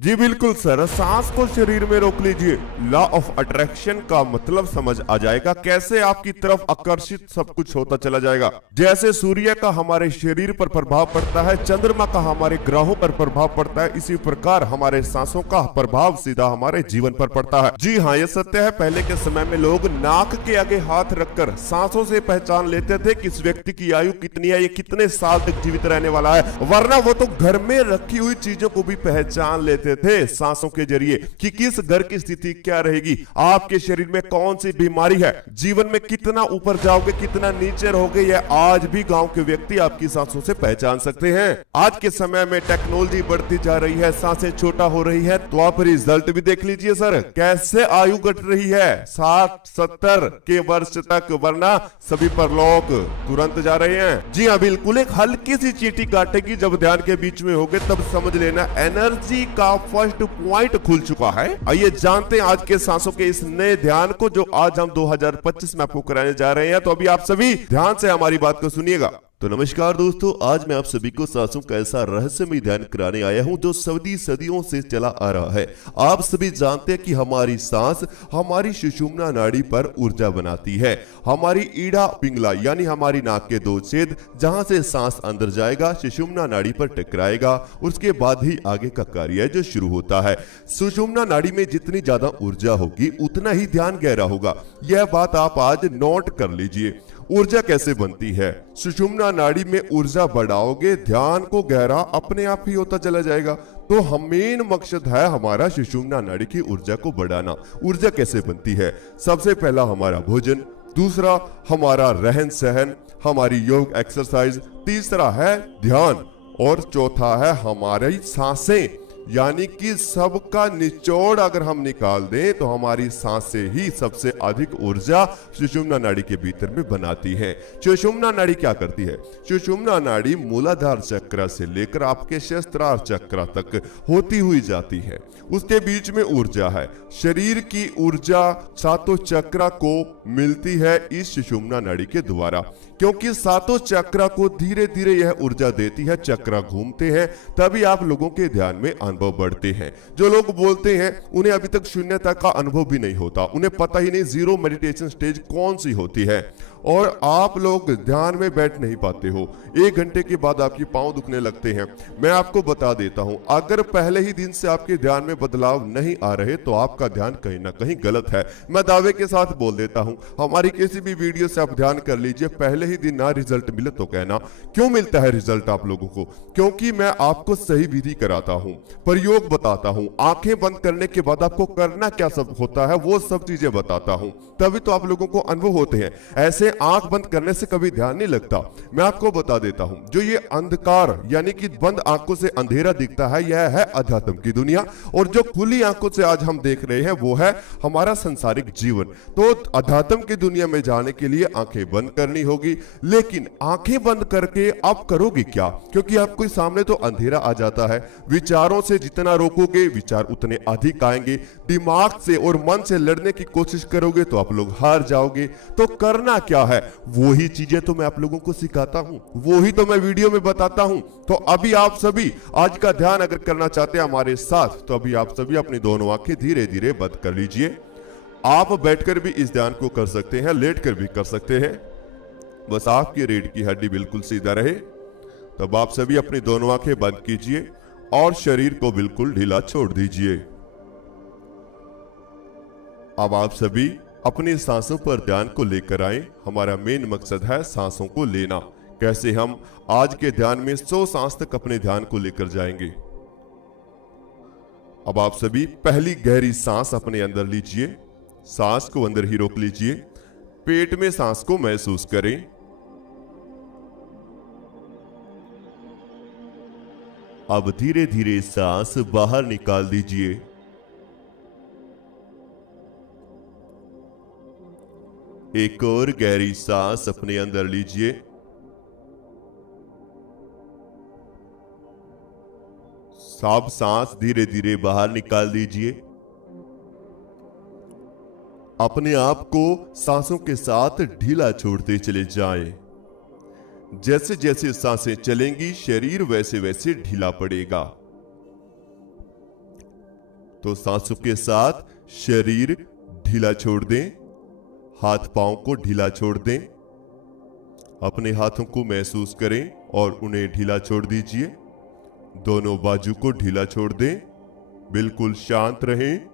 जी बिल्कुल सर, सांस को शरीर में रोक लीजिए। लॉ ऑफ अट्रैक्शन का मतलब समझ आ जाएगा, कैसे आपकी तरफ आकर्षित सब कुछ होता चला जाएगा। जैसे सूर्य का हमारे शरीर पर प्रभाव पड़ता है, चंद्रमा का हमारे ग्रहों पर प्रभाव पड़ता है, इसी प्रकार हमारे सांसों का प्रभाव सीधा हमारे जीवन पर पड़ता है। जी हाँ, ये सत्य है। पहले के समय में लोग नाक के आगे हाथ रखकर सांसों से पहचान लेते थे कि इस व्यक्ति की आयु कितनी है, ये कितने साल तक जीवित रहने वाला है, वरना वो तो घर में रखी हुई चीजों को भी पहचान लेते थे सांसों के जरिए कि किस घर की स्थिति क्या रहेगी, आपके शरीर में कौन सी बीमारी है, जीवन में कितना ऊपर जाओगे, कितना नीचे रहोगे, यह आज भी गांव के व्यक्ति आपकी सांसों से पहचान सकते हैं। आज के समय में टेक्नोलॉजी बढ़ती जा रही है, सांसें छोटा हो रही है, तो आप रिजल्ट भी देख लीजिए सर, कैसे आयु घट रही है 60-70 के वर्ष तक, वरना सभी परलोक तुरंत जा रहे हैं। जी हाँ बिल्कुल, एक हल्की सी चींटी काटेगी, जब ध्यान के बीच में होगे तब समझ लेना एनर्जी का फर्स्ट पॉइंट खुल चुका है। आइए जानते हैं आज के सांसों के इस नए ध्यान को, जो आज हम 2025 में आपको कराने जा रहे हैं। तो अभी आप सभी ध्यान से हमारी बात को सुनिएगा। तो नमस्कार दोस्तों, आज मैं आप सभी को सांसों का ऐसा रहस्यमय ध्यान कराने आया हूं जो सदियों से चला आ रहा है। आप सभी जानते हैं कि हमारी सांस हमारी सुषुम्ना नाड़ी पर ऊर्जा बनाती है। हमारी ईड़ा पिंगला यानी हमारी नाक के दो छेद, जहां से सांस अंदर जाएगा, सुषुम्ना नाड़ी पर टकराएगा, उसके बाद ही आगे का कार्य जो शुरू होता है। सुषुम्ना नाड़ी में जितनी ज्यादा ऊर्जा होगी उतना ही ध्यान गहरा होगा। यह बात आप आज नोट कर लीजिए। ऊर्जा कैसे बनती है? सुषुम्ना नाड़ी में ऊर्जा बढ़ाओगे, ध्यान को गहरा अपने आप ही होता चला जाएगा। तो हम मेन मकसद है हमारा सुषुम्ना नाड़ी की ऊर्जा को बढ़ाना। ऊर्जा कैसे बनती है? सबसे पहला हमारा भोजन, दूसरा हमारा रहन सहन, हमारी योग एक्सरसाइज, तीसरा है ध्यान, और चौथा है हमारी सांसें। यानी कि सबका निचोड़ अगर हम निकाल दें तो हमारी सांसें ही सबसे अधिक ऊर्जा सुषुम्ना नाड़ी के भीतर में बनाती है। सुषुम्ना नाड़ी क्या करती है? सुषुम्ना नाड़ी मूलाधार चक्र से लेकर आपके सहस्त्रार चक्र तक होती हुई जाती है। उसके बीच में ऊर्जा है। शरीर की ऊर्जा सातों चक्र को मिलती है इस सुषुम्ना नाड़ी के द्वारा, क्योंकि सातों चक्र को धीरे धीरे यह ऊर्जा देती है। चक्र घूमते हैं तभी आप लोगों के ध्यान में अनुभव बढ़ते हैं। जो लोग बोलते हैं उन्हें अभी तक शून्यता का अनुभव भी नहीं होता, उन्हें पता ही नहीं जीरो मेडिटेशन स्टेज कौन सी होती है, और आप लोग ध्यान में बैठ नहीं पाते हो। 1 घंटे के बाद आपकी पांव दुखने लगते हैं। मैं आपको बता देता हूं, अगर पहले ही दिन से आपके ध्यान में बदलाव नहीं आ रहे तो आपका ध्यान कहीं ना कहीं गलत है। मैं दावे के साथ बोल देता हूं, हमारी किसी भी वीडियो से आप ध्यान कर लीजिए, पहले ही दिन ना रिजल्ट मिले तो कहना। क्यों मिलता है रिजल्ट आप लोगों को? क्योंकि मैं आपको सही विधि कराता हूं, प्रयोग बताता हूं, आंखें बंद करने के बाद आपको करना क्या सब होता है वो सब चीजें बताता हूं, तभी तो आप लोगों को अनुभव होते हैं। ऐसे आंख बंद करने से कभी ध्यान नहीं लगता। मैं आपको बता देता हूं, जो ये अंधकार यानी कि बंद आंखों से अंधेरा दिखता है, यह है अध्यात्म की दुनिया, और जो खुली आंखों से आज हम देख रहे हैं वो है हमारा संसारिक जीवन। तो अध्यात्म की दुनिया में जाने के लिए आंखें बंद करनी होगी, लेकिन आंखें बंद करके आप करोगे क्या? क्योंकि आपको सामने तो अंधेरा आ जाता है। विचारों से जितना रोकोगे विचार उतने अधिक आएंगे। दिमाग से और मन से लड़ने की कोशिश करोगे तो आप लोग हार जाओगे। तो करना क्या है? वही चीजें तो मैं आप लोगों को सिखाता हूं, वही तो मैं वीडियो में बताता हूं। तो अभी आप सभी आज का ध्यान अगर करना चाहते हैं हमारे साथ, तो अभी आप सभी अपनी दोनों आंखें धीरे धीरे बंद कर लीजिए। आप बैठकर भी इस ध्यान को कर सकते हैं, लेटकर भी कर सकते हैं, बस आपकी रीढ़ की हड्डी बिल्कुल सीधा रहे। तब आप सभी अपनी दोनों आंखें बंद कीजिए और शरीर को बिल्कुल ढीला छोड़ दीजिए। अब आप सभी अपनी सांसों पर ध्यान को लेकर आए। हमारा मेन मकसद है सांसों को लेना। कैसे हम आज के ध्यान में 100 सांस तक अपने ध्यान को लेकर जाएंगे। अब आप सभी पहली गहरी सांस अपने अंदर लीजिए, सांस को अंदर ही रोक लीजिए, पेट में सांस को महसूस करें। अब धीरे धीरे सांस बाहर निकाल दीजिए। एक और गहरी सांस अपने अंदर लीजिए। सब सांस धीरे धीरे बाहर निकाल दीजिए। अपने आप को सांसों के साथ ढीला छोड़ते चले जाएं। जैसे जैसे सांसें चलेंगी शरीर वैसे वैसे ढीला पड़ेगा। तो सांसों के साथ शरीर ढीला छोड़ दें, हाथ पांव को ढीला छोड़ दें। अपने हाथों को महसूस करें और उन्हें ढीला छोड़ दीजिए। दोनों बाजू को ढीला छोड़ दें। बिल्कुल शांत रहें।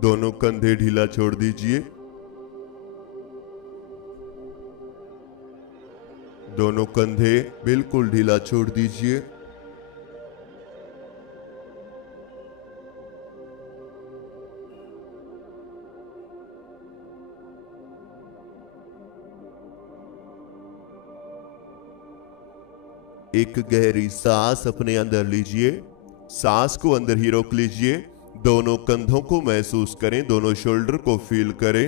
दोनों कंधे ढीला छोड़ दीजिए। दोनों कंधे बिल्कुल ढीला छोड़ दीजिए। एक गहरी सांस अपने अंदर लीजिए। सांस को अंदर ही रोक लीजिए। दोनों कंधों को महसूस करें, दोनों शोल्डर को फील करें।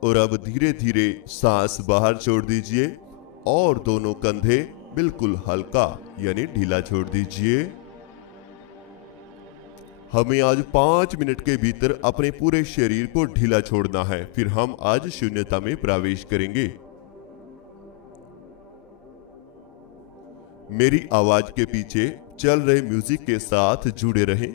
और अब धीरे धीरे सांस बाहर छोड़ दीजिए और दोनों कंधे बिल्कुल हल्का यानी ढीला छोड़ दीजिए। हमें आज 5 मिनट के भीतर अपने पूरे शरीर को ढीला छोड़ना है, फिर हम आज शून्यता में प्रवेश करेंगे। मेरी आवाज के पीछे चल रहे म्यूजिक के साथ जुड़े रहें।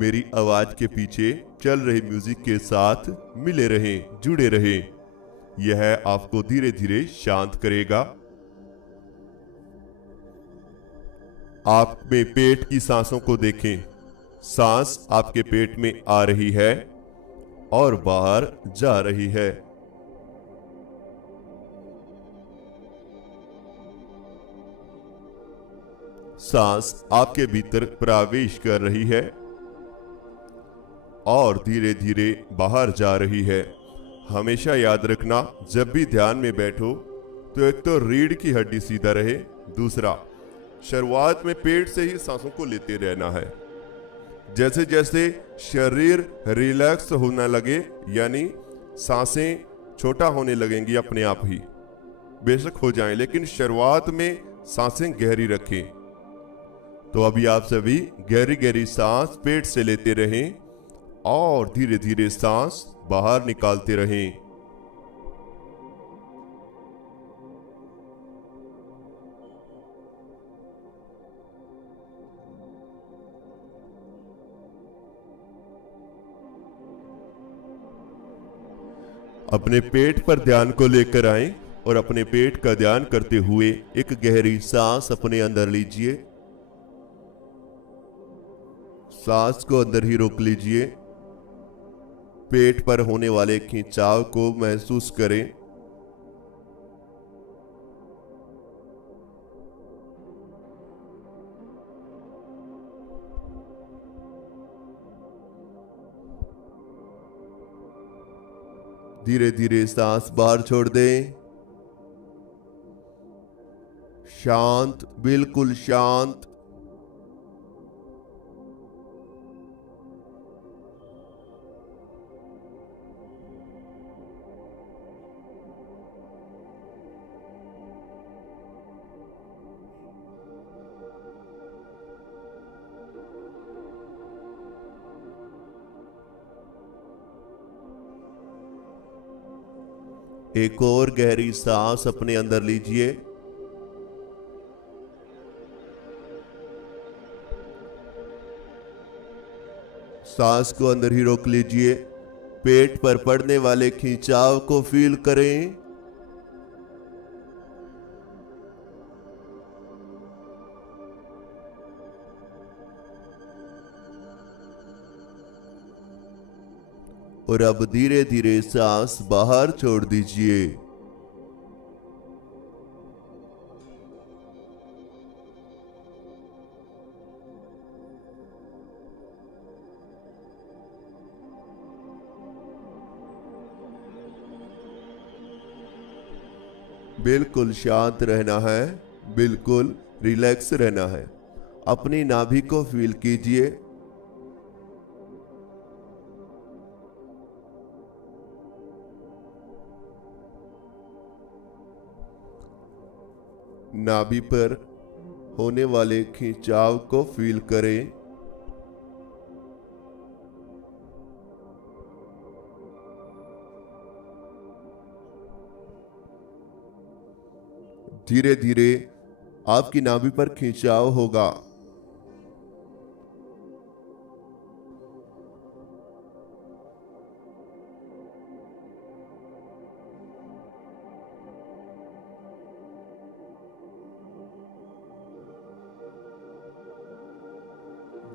मेरी आवाज के पीछे चल रहे म्यूजिक के साथ मिले रहें, जुड़े रहें। यह आपको धीरे धीरे शांत करेगा। आप में पेट की सांसों को देखें। सांस आपके पेट में आ रही है और बाहर जा रही है। सांस आपके भीतर प्रवेश कर रही है और धीरे धीरे बाहर जा रही है। हमेशा याद रखना, जब भी ध्यान में बैठो तो एक तो रीढ़ की हड्डी सीधा रहे, दूसरा शुरुआत में पेट से ही सांसों को लेते रहना है। जैसे जैसे शरीर रिलैक्स होने लगे यानी सांसें छोटा होने लगेंगी अपने आप ही, बेशक हो जाएं, लेकिन शुरुआत में सांसें गहरी रखें। तो अभी आप सभी गहरी गहरी सांस पेट से लेते रहें और धीरे धीरे सांस बाहर निकालते रहें। अपने पेट पर ध्यान को लेकर आएं और अपने पेट का ध्यान करते हुए एक गहरी सांस अपने अंदर लीजिए। सांस को अंदर ही रोक लीजिए। पेट पर होने वाले खिंचाव को महसूस करें। धीरे धीरे सांस बाहर छोड़ दें। शांत, बिल्कुल शांत। एक और गहरी सांस अपने अंदर लीजिए। सांस को अंदर ही रोक लीजिए। पेट पर पड़ने वाले खिंचाव को फील करें। और अब धीरे धीरे सांस बाहर छोड़ दीजिए। बिल्कुल शांत रहना है, बिल्कुल रिलैक्स रहना है। अपनी नाभि को फील कीजिए। नाभि पर होने वाले खिंचाव को फील करें। धीरे धीरे आपकी नाभि पर खिंचाव होगा।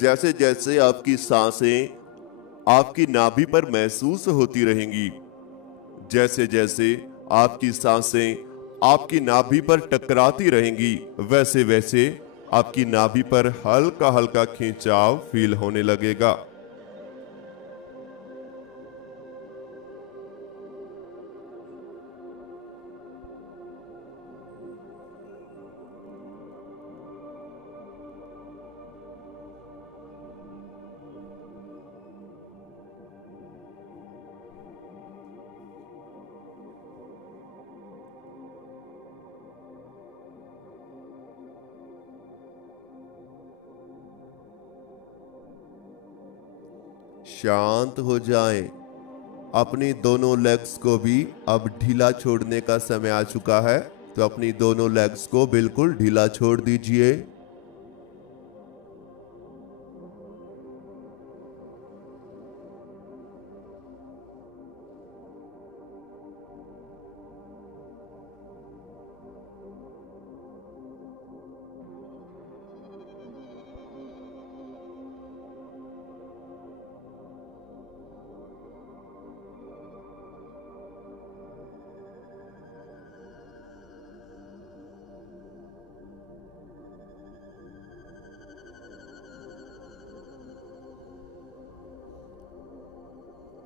जैसे जैसे आपकी सांसें आपकी नाभि पर महसूस होती रहेंगी, जैसे जैसे आपकी सांसें आपकी नाभि पर टकराती रहेंगी, वैसे वैसे आपकी नाभि पर हल्का हल्का खिंचाव फील होने लगेगा। शांत हो जाएं। अपनी दोनों लेग्स को भी अब ढीला छोड़ने का समय आ चुका है, तो अपनी दोनों लेग्स को बिल्कुल ढीला छोड़ दीजिए।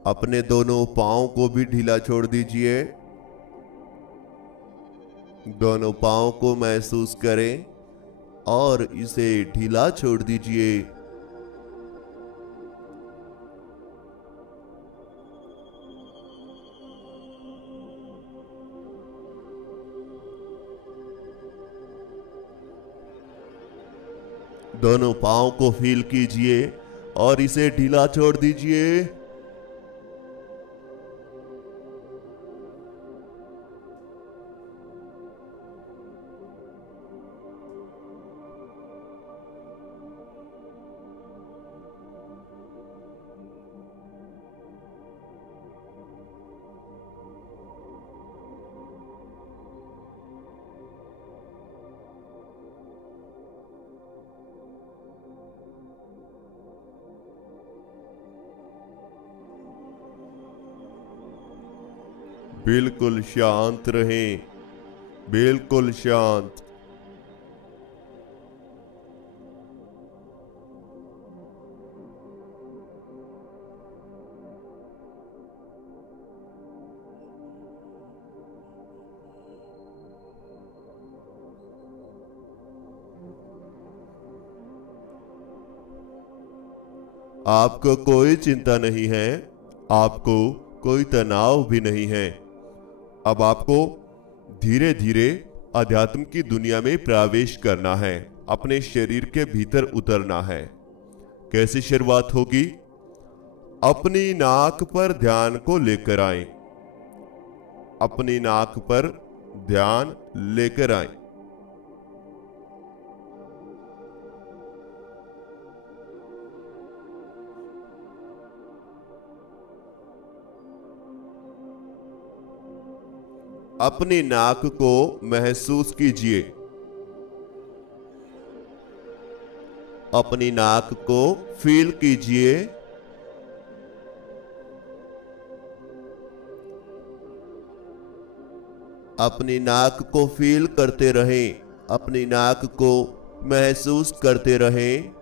अपने दोनों पांव को भी ढीला छोड़ दीजिए। दोनों पांव को महसूस करें और इसे ढीला छोड़ दीजिए। दोनों पांव को फील कीजिए और इसे ढीला छोड़ दीजिए। बिल्कुल शांत रहें, बिल्कुल शांत। आपको कोई चिंता नहीं है, आपको कोई तनाव भी नहीं है। अब आपको धीरे धीरे अध्यात्म की दुनिया में प्रवेश करना है, अपने शरीर के भीतर उतरना है। कैसी शुरुआत होगी? अपनी नाक पर ध्यान को लेकर आएं। अपनी नाक पर ध्यान लेकर आएं। अपनी नाक को महसूस कीजिए। अपनी नाक को फील कीजिए। अपनी नाक को फील करते रहें, अपनी नाक को महसूस करते रहें।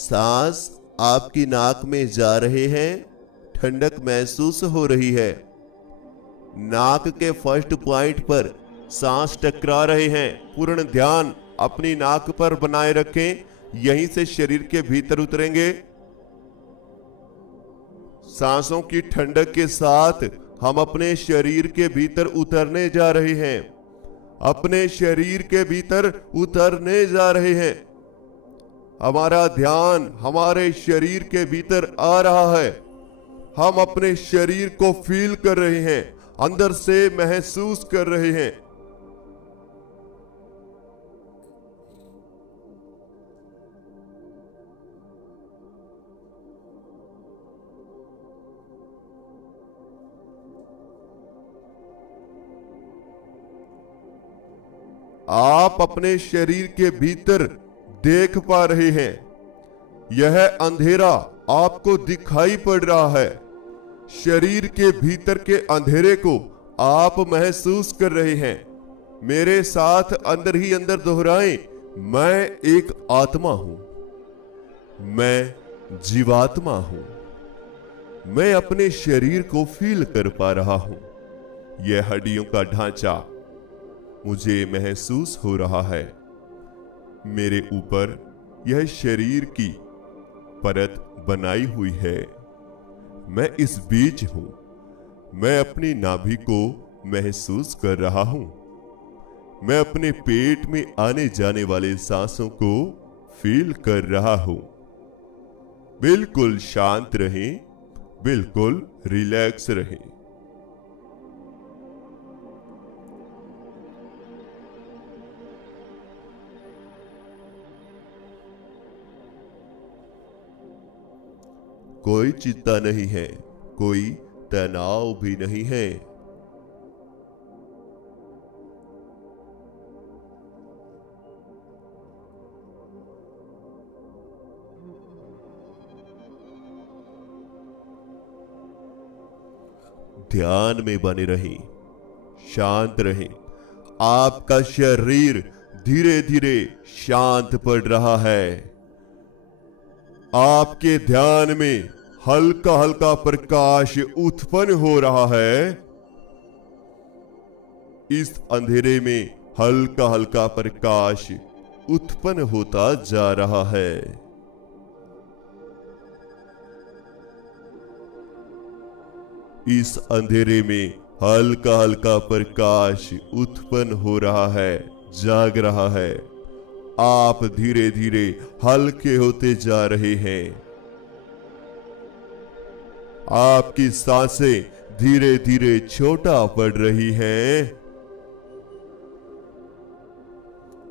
सांस आपकी नाक में जा रहे हैं, ठंडक महसूस हो रही है। नाक के फर्स्ट पॉइंट पर सांस टकरा रहे हैं। पूर्ण ध्यान अपनी नाक पर बनाए रखें, यहीं से शरीर के भीतर उतरेंगे। सांसों की ठंडक के साथ हम अपने शरीर के भीतर उतरने जा रहे हैं, अपने शरीर के भीतर उतरने जा रहे हैं। हमारा ध्यान हमारे शरीर के भीतर आ रहा है। हम अपने शरीर को फील कर रहे हैं, अंदर से महसूस कर रहे हैं। आप अपने शरीर के भीतर देख पा रहे हैं। यह अंधेरा आपको दिखाई पड़ रहा है। शरीर के भीतर के अंधेरे को आप महसूस कर रहे हैं। मेरे साथ अंदर ही अंदर दोहराएं, मैं एक आत्मा हूं, मैं जीवात्मा हूं। मैं अपने शरीर को फील कर पा रहा हूं। यह हड्डियों का ढांचा मुझे महसूस हो रहा है। मेरे ऊपर यह शरीर की परत बनाई हुई है। मैं इस बीच हूं। मैं अपनी नाभि को महसूस कर रहा हूं। मैं अपने पेट में आने जाने वाले सांसों को फील कर रहा हूं। बिल्कुल शांत रहें, बिल्कुल रिलैक्स रहें। कोई चिंता नहीं है, कोई तनाव भी नहीं है। ध्यान में बने रहें, शांत रहें। आपका शरीर धीरे धीरे शांत पड़ रहा है। आपके ध्यान में हल्का हल्का प्रकाश उत्पन्न हो रहा है। इस अंधेरे में हल्का हल्का प्रकाश उत्पन्न होता जा रहा है। इस अंधेरे में हल्का हल्का प्रकाश उत्पन्न हो रहा है, जाग रहा है। आप धीरे धीरे हल्के होते जा रहे हैं। आपकी सांसें धीरे धीरे छोटा पड़ रही हैं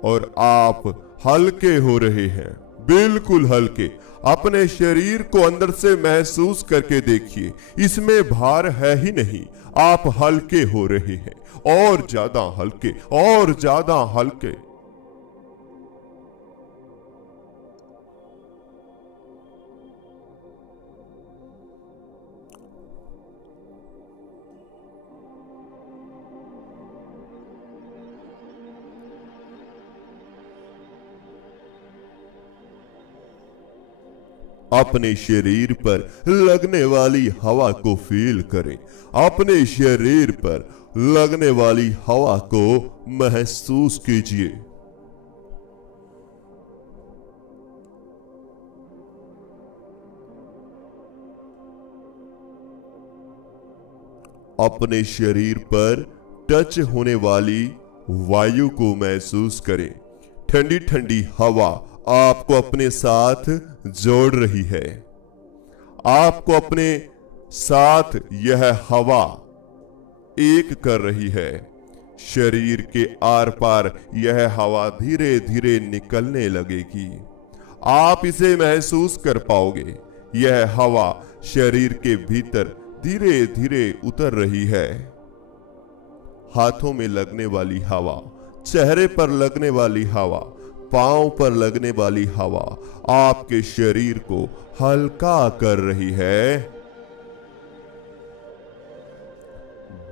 और आप हल्के हो रहे हैं, बिल्कुल हल्के। अपने शरीर को अंदर से महसूस करके देखिए, इसमें भार है ही नहीं। आप हल्के हो रहे हैं, और ज्यादा हल्के, और ज्यादा हल्के। अपने शरीर पर लगने वाली हवा को फील करें। अपने शरीर पर लगने वाली हवा को महसूस कीजिए। अपने शरीर पर टच होने वाली वायु को महसूस करें। ठंडी ठंडी हवा आपको अपने साथ जोड़ रही है। आपको अपने साथ यह हवा एक कर रही है। शरीर के आर पार यह हवा धीरे धीरे निकलने लगेगी। आप इसे महसूस कर पाओगे। यह हवा शरीर के भीतर धीरे धीरे उतर रही है। हाथों में लगने वाली हवा, चेहरे पर लगने वाली हवा, पांव पर लगने वाली हवा आपके शरीर को हल्का कर रही है।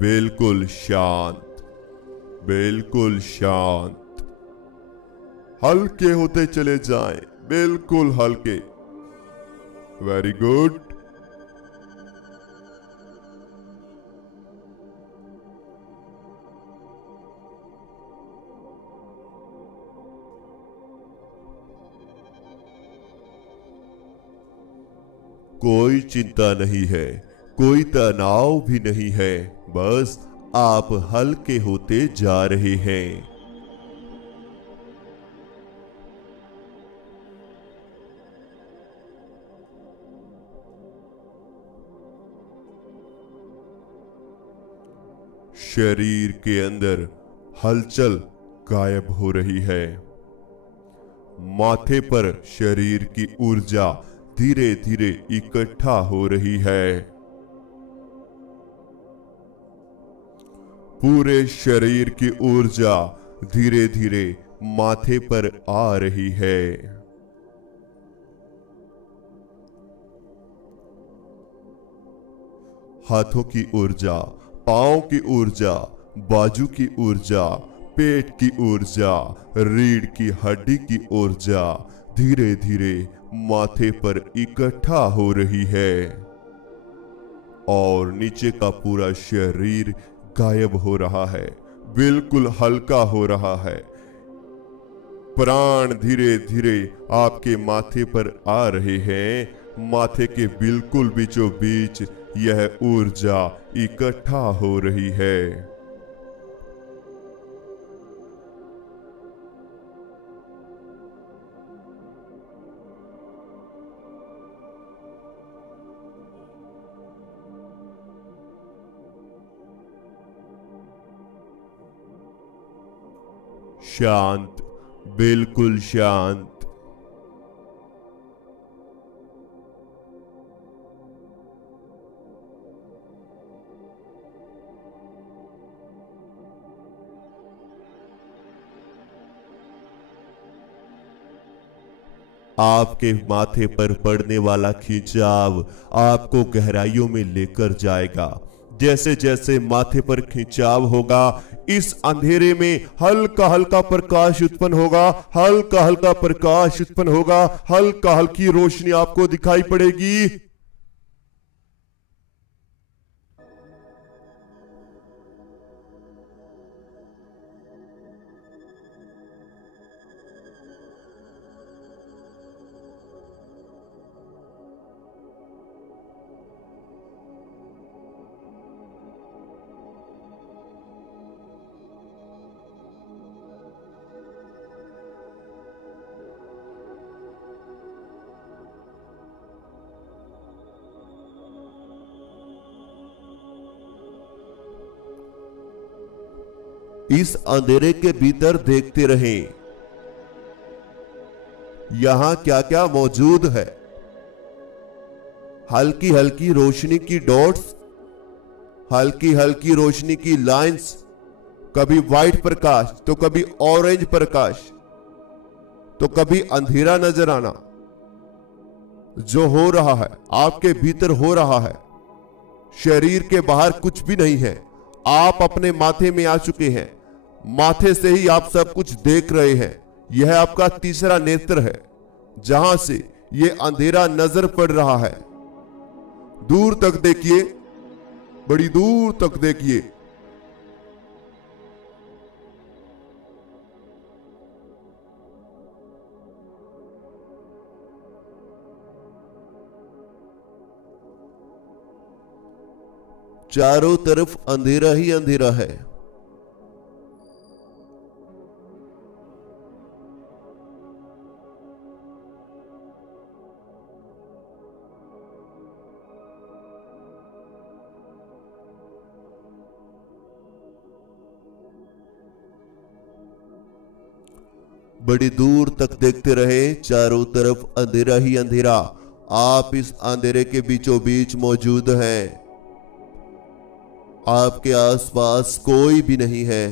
बिल्कुल शांत, बिल्कुल शांत। हल्के होते चले जाएं, बिल्कुल हल्के। Very good. कोई चिंता नहीं है, कोई तनाव भी नहीं है, बस आप हल्के होते जा रहे हैं। शरीर के अंदर हलचल गायब हो रही है। माथे पर शरीर की ऊर्जा धीरे धीरे इकट्ठा हो रही है। पूरे शरीर की ऊर्जा धीरे धीरे माथे पर आ रही है। हाथों की ऊर्जा, पांव की ऊर्जा, बाजू की ऊर्जा, पेट की ऊर्जा, रीढ़ की हड्डी की ऊर्जा धीरे धीरे माथे पर इकट्ठा हो रही है और नीचे का पूरा शरीर गायब हो रहा है, बिल्कुल हल्का हो रहा है। प्राण धीरे धीरे आपके माथे पर आ रहे हैं। माथे के बिल्कुल बीचों बीच यह ऊर्जा इकट्ठा हो रही है। शांत, बिल्कुल शांत। आपके माथे पर पड़ने वाला खिंचाव आपको गहराइयों में लेकर जाएगा। जैसे जैसे माथे पर खिंचाव होगा, इस अंधेरे में हल्का हल्का प्रकाश उत्पन्न होगा, हल्का हल्का प्रकाश उत्पन्न होगा, हल्का हल्की रोशनी आपको दिखाई पड़ेगी। इस अंधेरे के भीतर देखते रहें, यहां क्या क्या मौजूद है। हल्की हल्की रोशनी की डॉट्स, हल्की हल्की रोशनी की लाइंस, कभी व्हाइट प्रकाश तो कभी ऑरेंज प्रकाश तो कभी अंधेरा नजर आना। जो हो रहा है आपके भीतर हो रहा है, शरीर के बाहर कुछ भी नहीं है। आप अपने माथे में आ चुके हैं, माथे से ही आप सब कुछ देख रहे हैं। यह आपका तीसरा नेत्र है, जहां से यह अंधेरा नजर पड़ रहा है। दूर तक देखिए, बड़ी दूर तक देखिए। चारों तरफ अंधेरा ही अंधेरा है। बड़ी दूर तक देखते रहे, चारों तरफ अंधेरा ही अंधेरा। आप इस अंधेरे के बीचों बीच मौजूद हैं। आपके आसपास कोई भी नहीं है।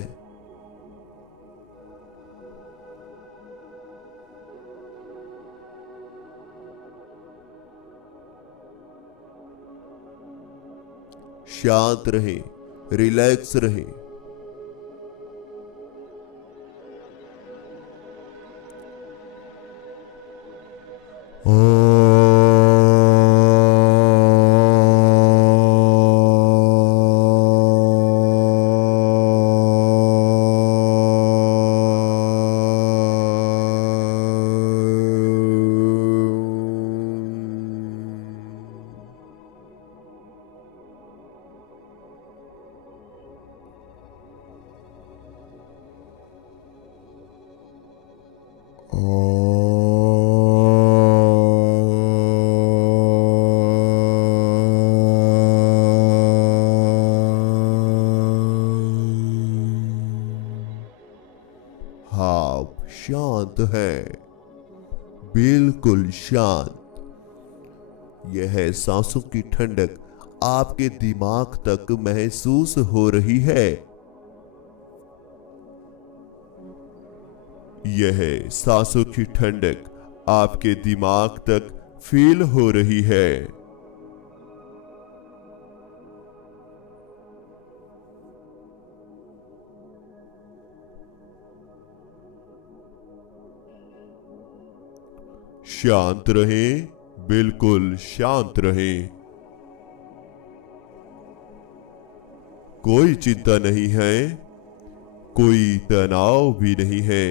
शांत रहे, रिलैक्स रहे। शांत है, बिल्कुल शांत। यह सांसों की ठंडक आपके दिमाग तक महसूस हो रही है। यह सांसों की ठंडक आपके दिमाग तक फील हो रही है। शांत रहें, बिल्कुल शांत रहें। कोई चिंता नहीं है, कोई तनाव भी नहीं है।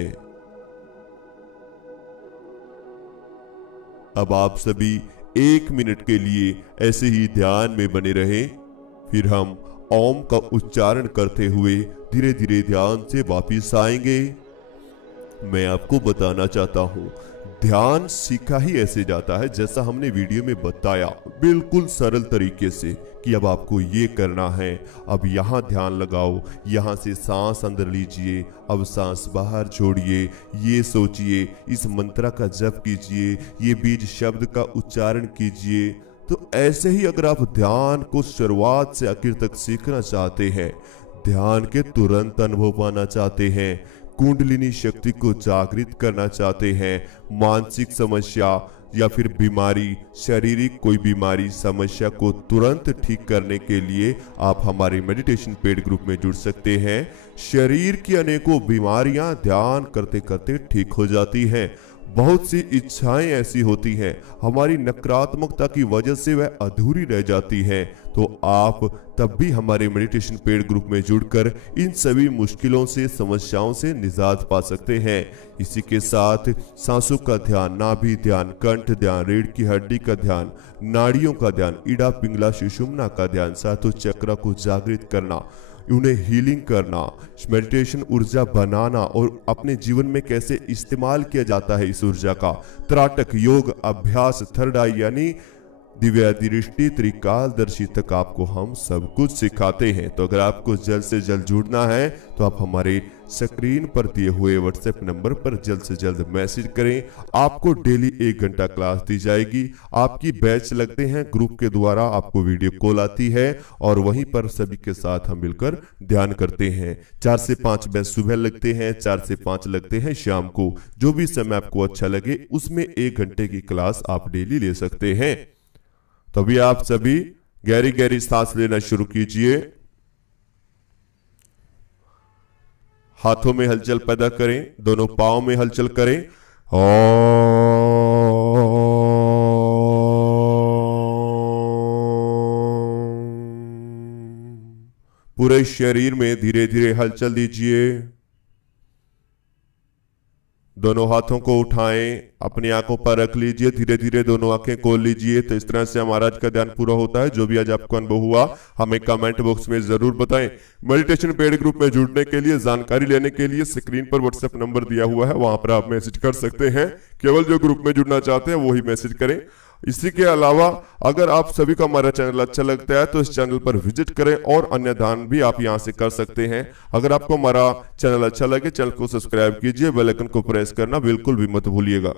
अब आप सभी 1 मिनट के लिए ऐसे ही ध्यान में बने रहें। फिर हम ओम का उच्चारण करते हुए धीरे धीरे ध्यान से वापिस आएंगे। मैं आपको बताना चाहता हूं, ध्यान सीखा ही ऐसे जाता है जैसा हमने वीडियो में बताया, बिल्कुल सरल तरीके से कि अब आपको ये करना है। अब यहाँ ध्यान लगाओ, यहाँ से सांस अंदर लीजिए, अब सांस बाहर छोड़िए, ये सोचिए, इस मंत्र का जप कीजिए, ये बीज शब्द का उच्चारण कीजिए। तो ऐसे ही अगर आप ध्यान को शुरुआत से आखिर तक सीखना चाहते हैं, ध्यान के तुरंत अनुभव पाना चाहते हैं, कुंडलिनी शक्ति को जागृत करना चाहते हैं, मानसिक समस्या या फिर बीमारी, शारीरिक कोई बीमारी समस्या को तुरंत ठीक करने के लिए आप हमारे मेडिटेशन पेड ग्रुप में जुड़ सकते हैं। शरीर की अनेकों बीमारियां ध्यान करते करते ठीक हो जाती हैं। बहुत सी इच्छाएं ऐसी होती हैं, हमारी नकारात्मकता की वजह से वह अधूरी रह जाती हैं। तो आप तब भी हमारे मेडिटेशन पेड ग्रुप में जुड़कर इन सभी मुश्किलों से, समस्याओं से निजात पा सकते हैं। इसी के साथ सांसों का ध्यान, नाभि ध्यान, कंठ ध्यान, रीढ़ की हड्डी का ध्यान, नाड़ियों का ध्यान, इड़ा पिंगला सुषुम्ना का ध्यान, सातों चक्र को जागृत करना, उन्हें हीलिंग करना, मेडिटेशन ऊर्जा बनाना और अपने जीवन में कैसे इस्तेमाल किया जाता है इस ऊर्जा का, त्राटक योग अभ्यास, थर्ड आई यानी दिव्या दृष्टि, त्रिकालदर्शी तक आपको हम सब कुछ सिखाते हैं। तो अगर आपको जल्द से जल्द जुड़ना है तो आप हमारे स्क्रीन पर दिए हुए व्हाट्सएप नंबर पर जल्द से जल्द मैसेज करें। आपको डेली 1 घंटा क्लास दी जाएगी। आपकी बैच लगते हैं ग्रुप के द्वारा, आपको वीडियो कॉल आती है और वहीं पर सभी के साथ हम मिलकर ध्यान करते हैं। 4 से 5 बैच सुबह लगते हैं, 4 से 5 लगते हैं शाम को। जो भी समय आपको अच्छा लगे उसमें 1 घंटे की क्लास आप डेली ले सकते हैं। तभी आप सभी गहरी गहरी सांस लेना शुरू कीजिए, हाथों में हलचल पैदा करें, दोनों पांव में हलचल करें। पूरे शरीर में धीरे धीरे हलचल दीजिए। दोनों हाथों को उठाएं, अपनी आंखों पर रख लीजिए, धीरे धीरे दोनों आंखें खोल लीजिए। तो इस तरह से हमारा आज का ध्यान पूरा होता है। जो भी आज आपको अनुभव हुआ हमें कमेंट बॉक्स में जरूर बताएं। मेडिटेशन पेड ग्रुप में जुड़ने के लिए, जानकारी लेने के लिए स्क्रीन पर व्हाट्सएप नंबर दिया हुआ है, वहां पर आप मैसेज कर सकते हैं। केवल जो ग्रुप में जुड़ना चाहते हैं वही मैसेज करें। इसी के अलावा अगर आप सभी को हमारा चैनल अच्छा लगता है तो इस चैनल पर विजिट करें और अन्य दान भी आप यहां से कर सकते हैं। अगर आपको हमारा चैनल अच्छा लगे, चैनल को सब्सक्राइब कीजिए, बेल आइकन को प्रेस करना बिल्कुल भी मत भूलिएगा।